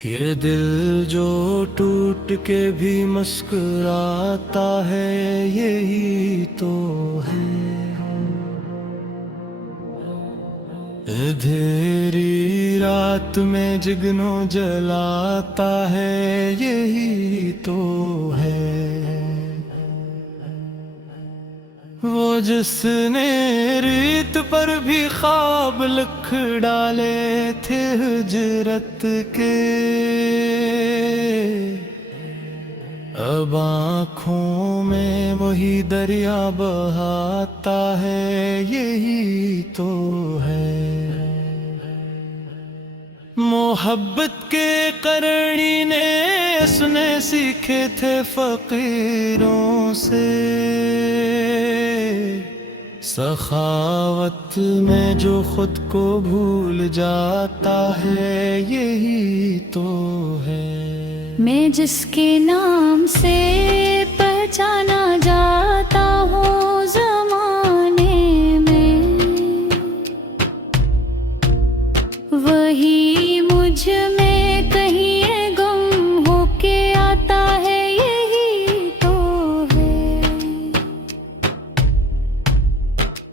ये दिल जो टूट के भी मुस्कुराता है, यही तो है। अंधेरी रात में जिगनों जलाता है, यही तो है। वो जिसने रीत पर भी ख्वाब लिख डाले थे हिजरत के, अब आँखों में वही दरिया बहाता है, यही तो है। मोहब्बत के करनी ने उसने सीखे थे फकीरों से, सखावत में जो खुद को भूल जाता है, यही तो है। मैं जिसके नाम से पहचाना जाता हूँ ज़माने में, वही मुझ में कहीं गुम होके आता है, यही तो है।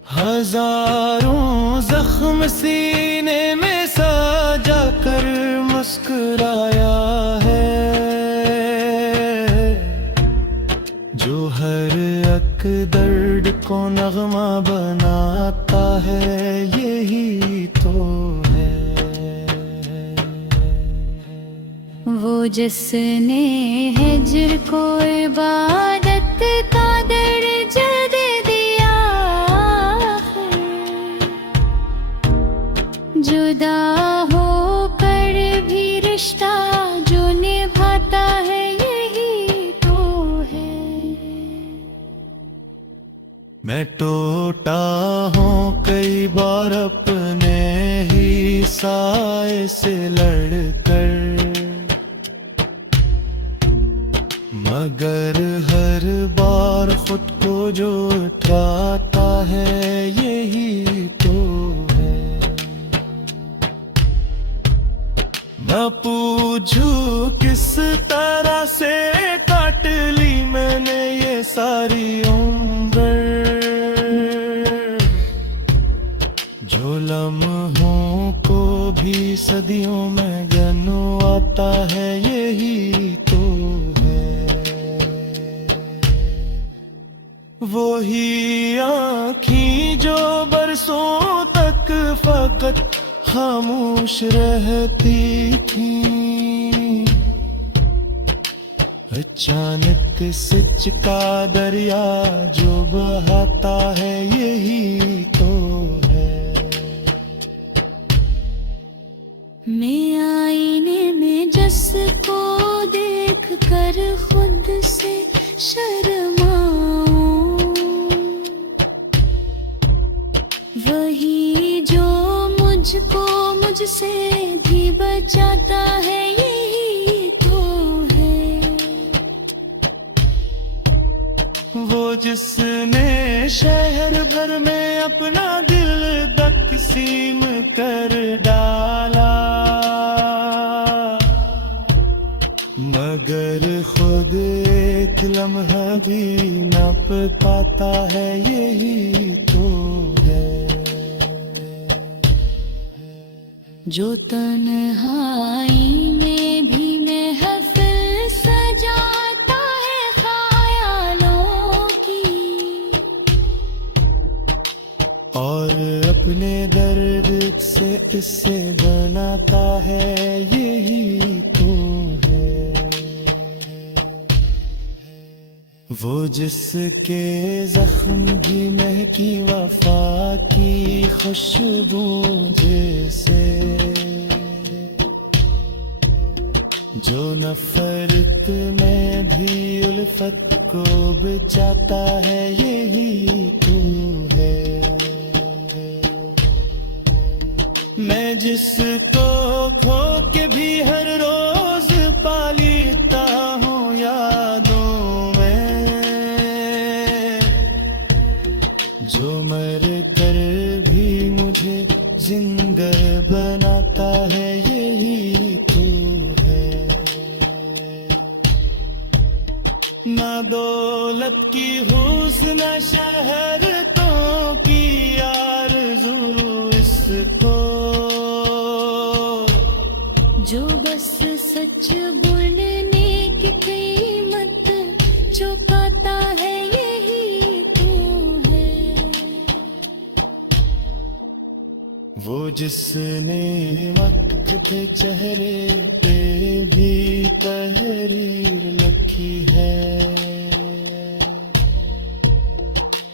हजारों जख्म सीने में सजा कर मुस्कुराया है, जो हर एक दर्द को नगमा बनाता है, यही तो है। वो जिसने हिज्र को इबादत का दर्जा दे दिया है, जुदा होकर भी रिश्ता जो निभाता है, यही तो है। मैं टूटा हूँ कई बार अपने ही साए से लड़कर, मगर हर बार खुद को जो उठाता है, यही तो है। न पूछू किस तरह से काट ली मैंने ये सारी उम्र, जो लम्हों को भी सदियों में गिनवाता है, यही तो है। वही आँखें जो बरसों तक फकत खामोश रहती थी, अचानक सच का दरिया जो बहाता है, यही तो है। मैं आईने में जिसको देख कर खुद से शर्माऊं, वही जो मुझको मुझसे भी बचाता है, यही तो है। वो जिसने शहर भर में अपना दिल तकसीम कर डाला, मगर खुद एक लम्हा भी न पाता है, यही तो है। जो तन्हाई में भी महफिल सजाता है ख्यालों की, और अपने दर्द से इससे बनाता है, यही तो है। वो जिसके जख्म भी महकी वफा की खुशबू जैसे, जो नफरत में भी उल्फत को बचाता है, यही तो है। मैं जिसको खो के भी हर रोज पालीता हूँ यादों में, जो मर कर भी मुझे जिंदा बनाता है, यही तो है। दौलत की हुस्न शहरतों की आरज़ू इसको, जो बस सच बोलने की कीमत चुकाता है यही तो है। वो जिसने वक्त पे चेहरे पे भी तहरीर लिखी है,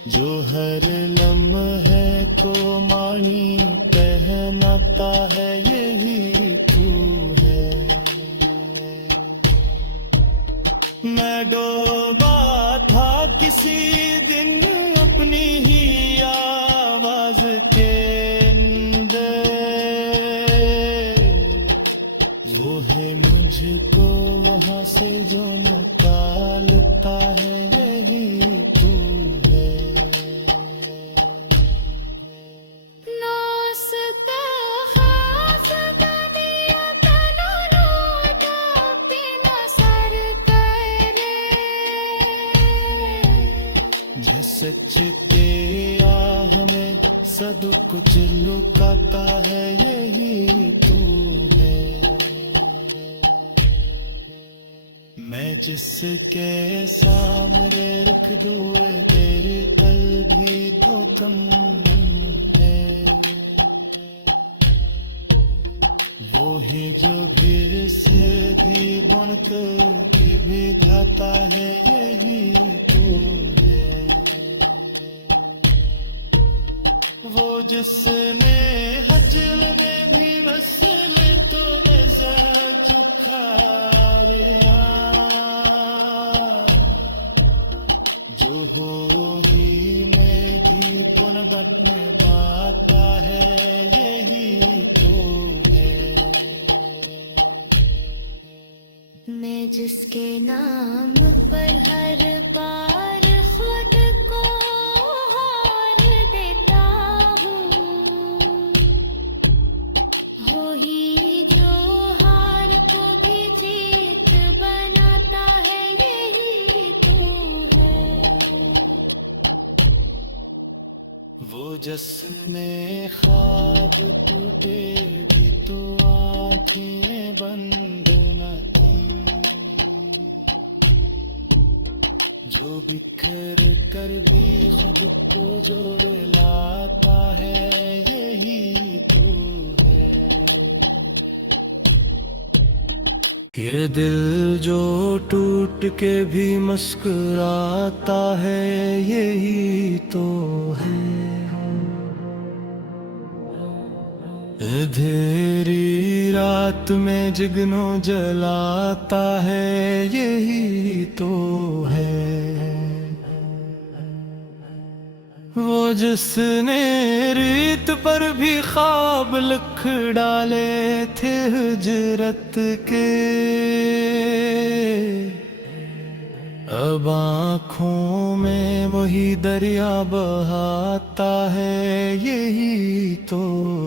जो हर लम्हे को मानी पहनाता है यही तू है। मैं डूबा था किसी दिन अपनी ही आवाज के अंदर, वो है मुझको वहाँ से जो निकालता है यही तू है। सच के आह में सब कुछ लुकाता है यही तू है। मैं जिसके सामने रख दूँ तेरे दिल भी तो कम है, वो ही जो भी से भी बुनकर की विधाता है यही तू है। वो जिसने हजल में भी मसले तो नजर झुकाया, जो हो ही मैं गीत में बाता है यही तो है। मैं जिसके नाम पर हर बार खुद को ही जो हार को भी जीत बनाता है यही तो है। वो जिसने ख्वाब टूटे भी तो आँखें बंद न की, जो बिखर कर भी खुद को जोड़ लाता है यही तो है। ये दिल जो टूट के भी मुस्कुराता है यही तो है। अंधेरी रात में जिगनों जलाता है यही तो है। वो जिसने रीत पर भी ख्वाब लिख डाले थे हिजरत के, अब आँखों में वही दरिया बहाता है यही तो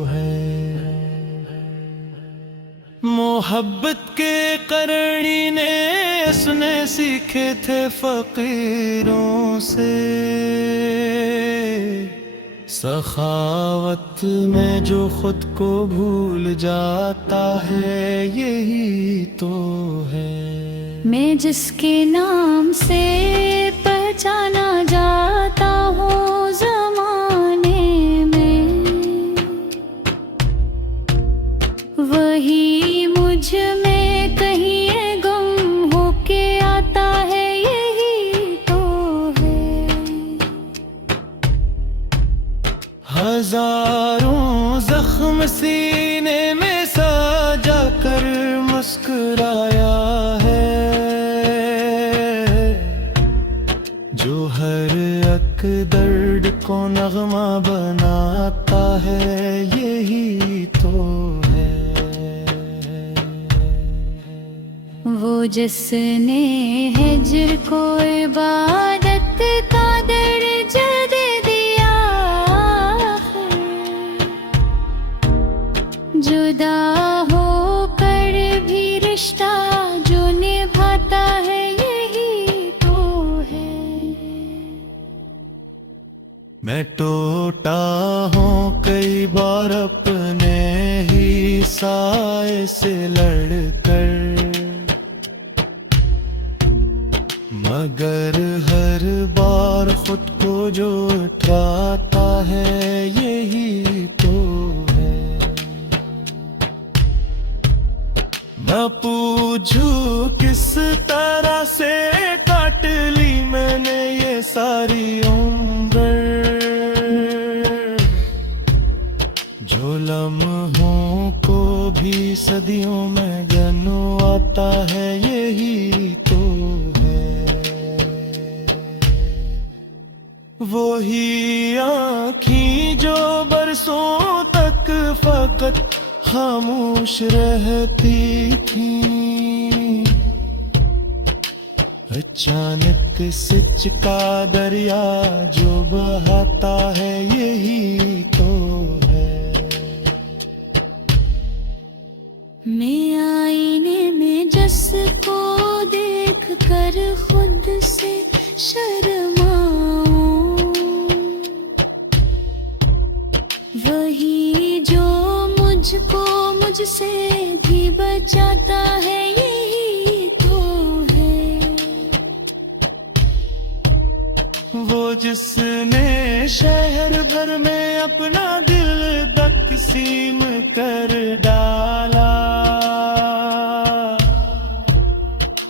है। मोहब्बत के करनी ने उसने सीखे थे फकीरों से, सखावत में जो खुद को भूल जाता है यही तो है। मैं जिसके नाम से पहचाना जाता हूँ ज़माने में, वही मुझ में कहीं गुम होके आता है यही तो है। हजारों जख्म सीने में सजा कर मुस्कुराया है, जो हर एक दर्द को नगमा बनाता है यही तो है। वो जिसने हिज्र को इबादत का दर्जा दे दिया है, जुदा होकर भी रिश्ता जो निभाता है यही तो मैं टूटा हूँ कई बार अपने ही साए से लड़कर, मगर हर बार खुद को जो उठाता है यही तो है। न पूछूं किस तरह से काट ली मैंने ये सारी उम्र, जो लम्हों को भी सदियों में गनवाता है यही तो है। वही आँखें जो बरसों तक फकत खामोश रहती थी, अचानक सच का दरिया जो बहाता है यही तो है। मैं आईने में जस को देख कर खुद से शर्माऊं, वही जो मुझको मुझसे भी बचाता है यही तो है। वो जिसने शहर भर में अपना दिल तकसीम कर डाला,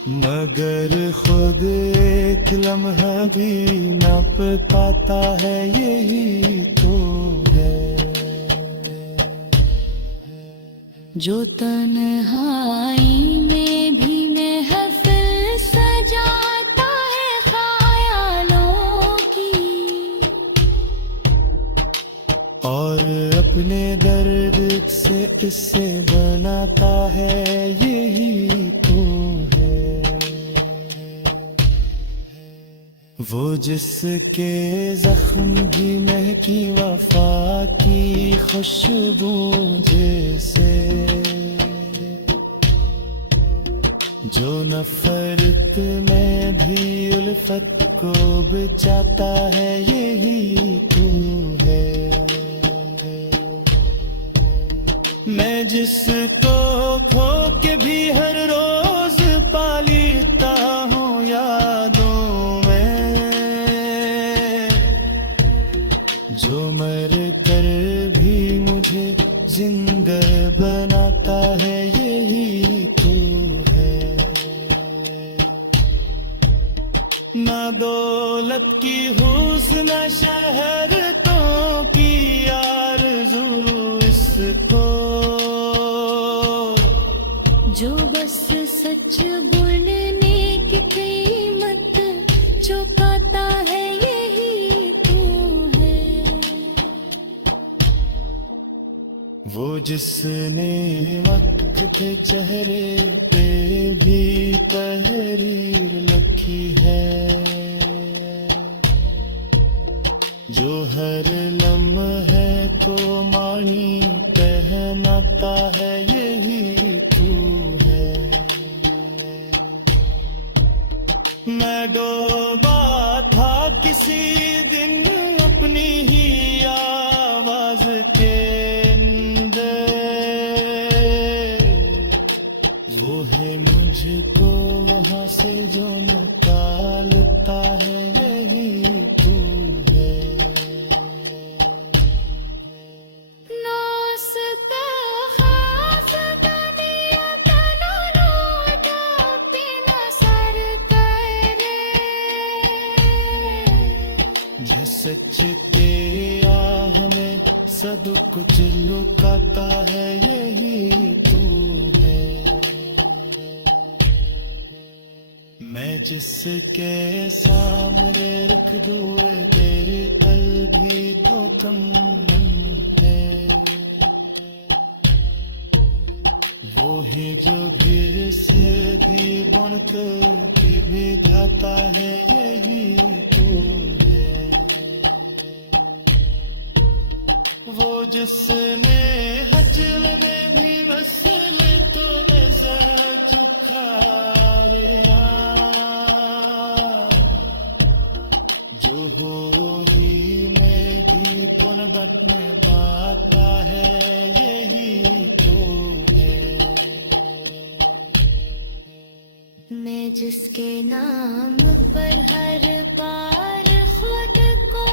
मगर खुद एक लम्हा भी न पाता है यही तो है। जो तन्हाई में भी महफिल सजाता है ख्यालों की, और अपने दर्द से इससे बनाता है यही तो है। वो जिसके जख्म भी महकी वफा की खुशबू जैसे, जो नफरत में भी उल्फत को बचाता है यही तो है। मैं जिसको खो के भी हर रोज पालीता हूँ यादों में, जो मर कर भी मुझे जिंदा बनाता है यही तो है। ना दौलत की हुस्न शहरतों की आरज़ू इसको, जो बस सच बोलने की कीमत चुकाता है यही तो है। वो जिसने वक्त के चेहरे पे भी तहरीर लिखी है, जो हर लम्हे को मानी पहनाता है यही तू है। मैं डूबा था किसी दिन अपनी ही आवाज के अंदर, वो है मुझको वहाँ से जो निकालता है यही तू है। सच के आह में सब कुछ लुकाता है यही तू है। मैं जिसके सामने रख दूँ तेरे अलभी तो कम नहीं है, वो है जो गिर से भी बुनकर भी विधाता है यही तू है। वो जिसने हजर में भी वसल तो नजर झुकारे, जो हो ही में में बाता है यही तो है। मैं जिसके नाम पर हर बार खुद को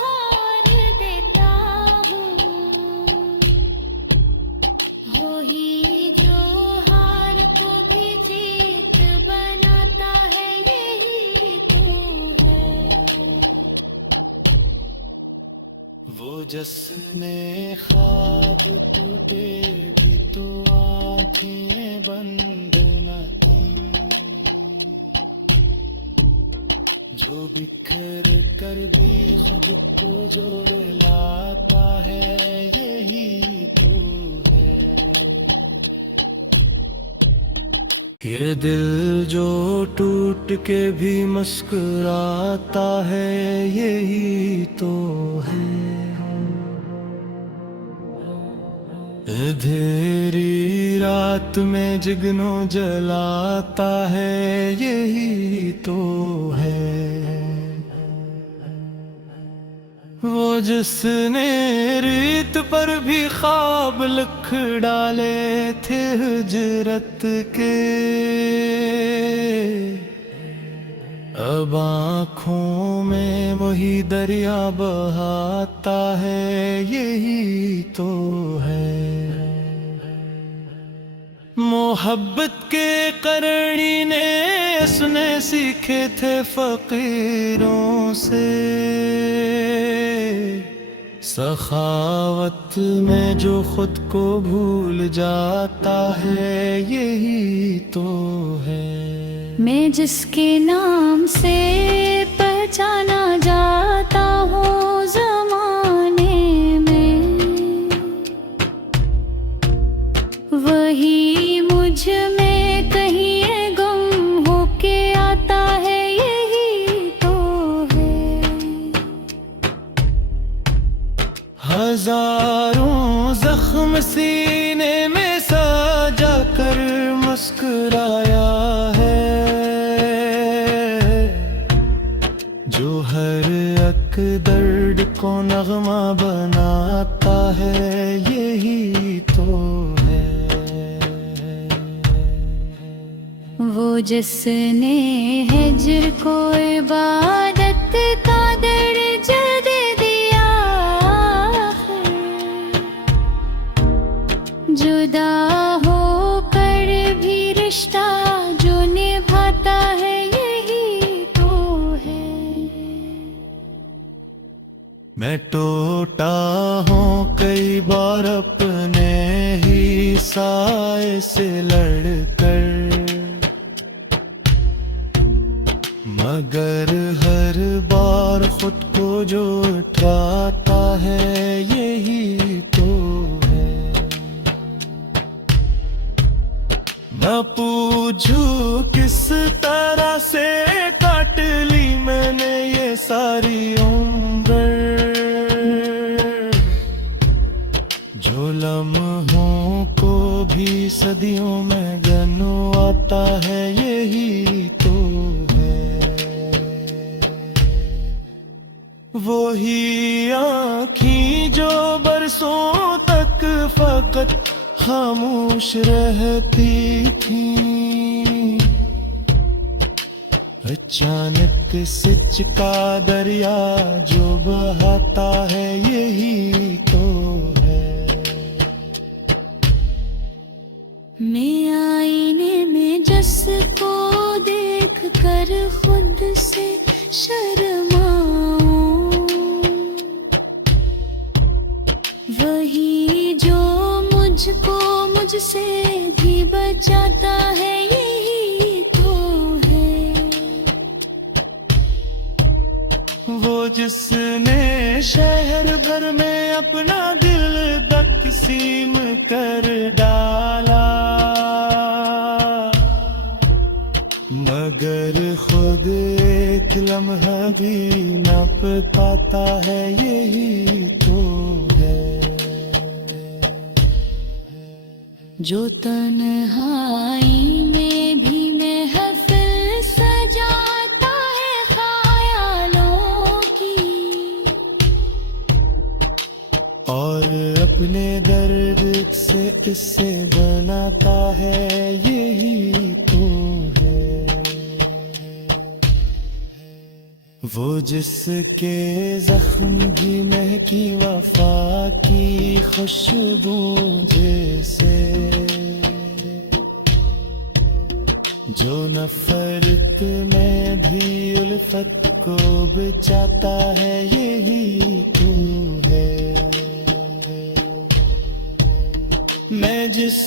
हार देता हूँ, वही जो हार को भी जीत बनाता है यही तो है। वो जिसने ख्वाब टूटे भी तो आंखें बंद न की, जो बिखर कर भी खुद को जोड़ लाता है यही तो है। ये दिल जो टूट के भी मुस्कुराता है यही तो है। अंधेरी रात में जिगनों जलाता है यही तो है। वो जिसने रीत पर भी ख्वाब लिख डाले थे हिजरत के, अब आँखों में वही दरिया बहाता है यही तो है। मोहब्बत के करनी ने उसने सीखे थे फकीरों से, सखावत में जो खुद को भूल जाता है यही तो है। मैं जिसके नाम से पहचाना जाता हूँ ज़माने में, वही मुझ में कहीं गुम होके आता है यही तो है। हजारों जख्म सीने में सजा कर मुस्कुराया है, जो हर एक दर्द को नगमा बनाता है यही तो है। वो जिसने हिज्र को इबादत का दर्जा दे दिया है, जुदा होकर भी रिश्ता जो निभाता है यही तो है। मैं टूटा हूँ कई बार अपने ही साए से लड़कर, मगर हर बार खुद को जो उठाता है यही तो है। मैं पूछूं किस तरह से काट ली मैंने ये सारी उम्र, जो लम्हों को भी सदियों में गनवाता है यही तो है। वही आँखें जो बरसों तक फकत खामोश रहती थी, अचानक सिच का दरिया जो बहाता है यही तो है। मैं आईने में जिसको देख कर खुद से शर्माऊं, वही जो मुझको मुझसे भी बचाता है यही तो है। वो जिसने शहर भर में अपना दिल तकसीम कर डाला, मगर खुद एक लम्हा भी न पाता है यही तो है। जो तन्हाई में भी महफिल सजाता है ख्यालों की, किससे बनाता है यही तो है। वो जिसके जख्म भी महकी वफा की खुशबू जैसे, जो नफरत में भी उल्फत को बचाता है यही तू है। मैं जिस